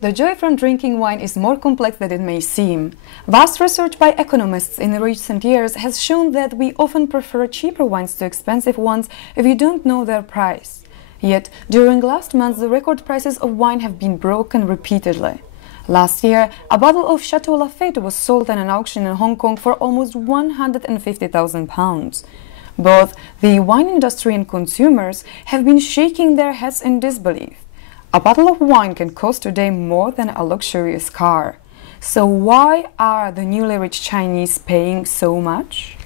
The joy from drinking wine is more complex than it may seem. Vast research by economists in recent years has shown that we often prefer cheaper wines to expensive ones if you don't know their price. Yet, during last month, the record prices of wine have been broken repeatedly. Last year, a bottle of Chateau Lafite was sold at an auction in Hong Kong for almost £150,000. Both the wine industry and consumers have been shaking their heads in disbelief. A bottle of wine can cost today more than a luxurious car. So why are the newly rich Chinese paying so much?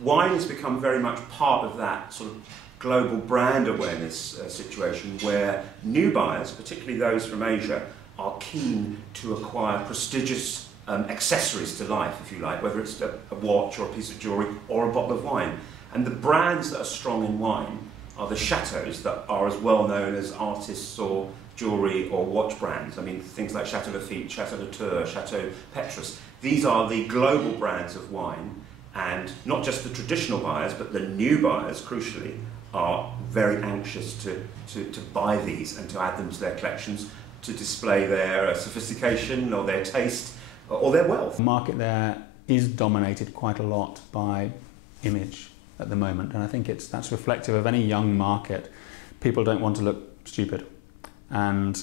Wine has become very much part of that sort of global brand awareness situation where new buyers, particularly those from Asia, are keen to acquire prestigious accessories to life, if you like, whether it's a watch or a piece of jewellery or a bottle of wine. And the brands that are strong in wine are the chateaus that are as well known as artists or jewellery or watch brands. I mean, things like Chateau Lafite, Chateau Latour, Chateau Petrus. These are the global brands of wine, and not just the traditional buyers, but the new buyers, crucially, are very anxious to buy these and to add them to their collections to display their sophistication or their taste or their wealth. The market there is dominated quite a lot by image at the moment, and I think that's reflective of any young market. People don't want to look stupid, and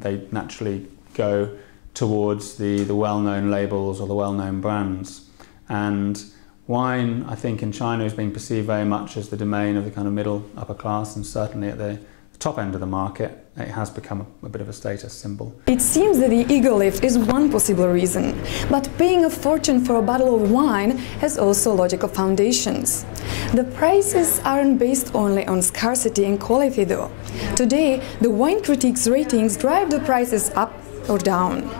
they naturally go towards the well-known labels or the well-known brands. And wine, I think, in China is being perceived very much as the domain of the kind of middle upper class, and certainly at the top end of the market it has become a bit of a status symbol. It seems that the ego lift is one possible reason, but paying a fortune for a bottle of wine has also logical foundations. The prices aren't based only on scarcity and quality though. Today, the wine critics' ratings drive the prices up or down.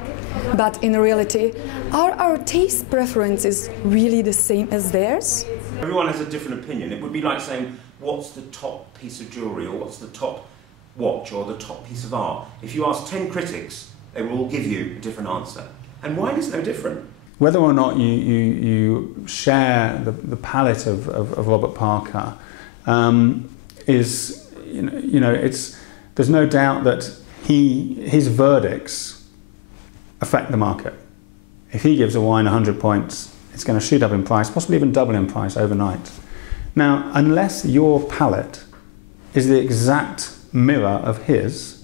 But in reality, are our taste preferences really the same as theirs? Everyone has a different opinion. It would be like saying, what's the top piece of jewellery, or what's the top watch, or the top piece of art? If you ask 10 critics, they will all give you a different answer. And wine is no different. Whether or not you share the palate of Robert Parker is, there's no doubt that his verdicts affect the market. If he gives a wine 100 points, it's going to shoot up in price, possibly even double in price overnight. Now, unless your palate is the exact mirror of his,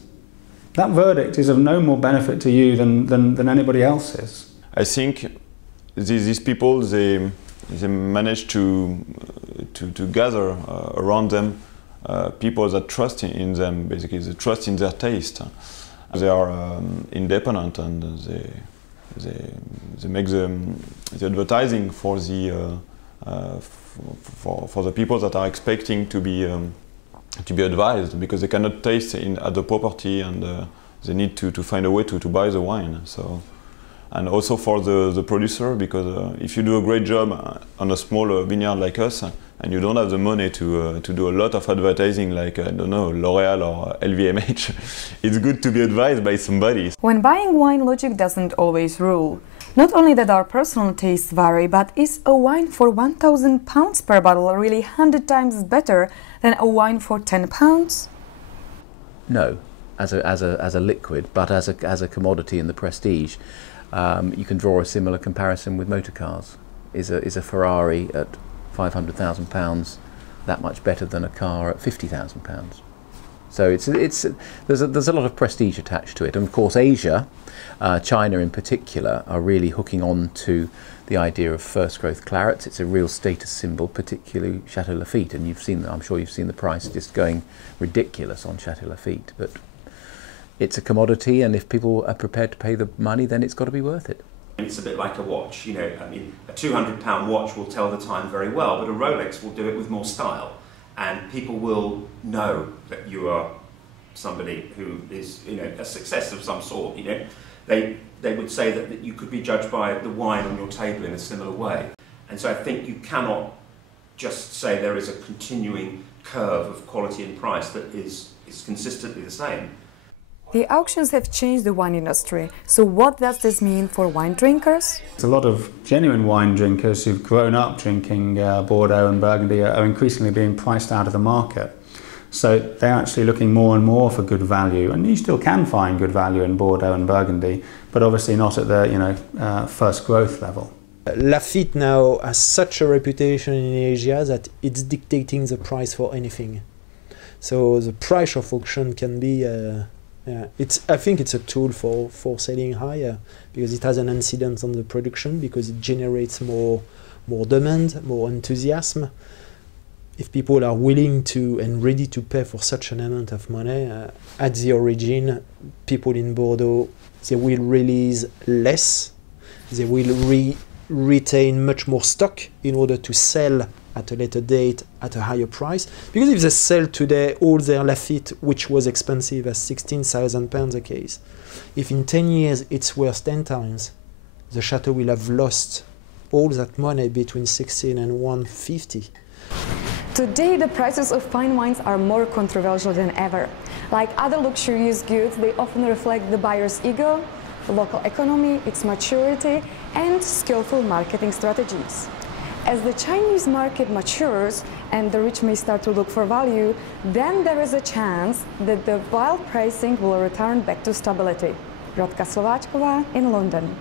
that verdict is of no more benefit to you than anybody else's. I think these people, they manage to gather around them people that trust in them, basically, they trust in their taste. They are independent, and they make the advertising for the for the people that are expecting to be advised, because they cannot taste at the property, and they need to find a way to buy the wine. So, and also for the producer, because if you do a great job on a small vineyard like us, and you don't have the money to do a lot of advertising like, I don't know, L'Oreal or LVMH, it's good to be advised by somebody. When buying wine, logic doesn't always rule. Not only that our personal tastes vary, but is a wine for £1,000 per bottle really 100 times better than a wine for £10? No, as a liquid, but as a commodity in the prestige, you can draw a similar comparison with motor cars. Is a Ferrari at £500,000 that much better than a car at £50,000? So there's a lot of prestige attached to it, and of course Asia, China in particular, are really hooking on to the idea of first growth clarets. It's a real status symbol, particularly Chateau Lafite, and I'm sure you've seen the price just going ridiculous on Chateau Lafite. But it's a commodity, and if people are prepared to pay the money, then it's got to be worth it. It's a bit like a watch, you know. I mean, a £200 watch will tell the time very well, but a Rolex will do it with more style, and people will know that you are somebody who is, you know, a success of some sort. You know, they would say that you could be judged by the wine on your table in a similar way, and so I think you cannot just say there is a continuing curve of quality and price that is consistently the same. The auctions have changed the wine industry, so what does this mean for wine drinkers? A lot of genuine wine drinkers who've grown up drinking Bordeaux and Burgundy are increasingly being priced out of the market. So they're actually looking more and more for good value, and you still can find good value in Bordeaux and Burgundy, but obviously not at the first growth level. Lafite now has such a reputation in Asia that it's dictating the price for anything. So the price of auction can be, I think it's a tool for selling higher, because it has an incidence on the production, because it generates more demand, more enthusiasm. If people are willing to and ready to pay for such an amount of money, at the origin, people in Bordeaux, they will release less, they will retain much more stock in order to sell at a later date at a higher price. Because if they sell today all their Lafite, which was expensive as £16,000 a case, if in 10 years it's worth 10 times, the chateau will have lost all that money between 16 and 150. Today, the prices of fine wines are more controversial than ever. Like other luxurious goods, they often reflect the buyer's ego, the local economy, its maturity, and skillful marketing strategies. As the Chinese market matures and the rich may start to look for value, then there is a chance that the wild pricing will return back to stability. Radka Slováčková in London.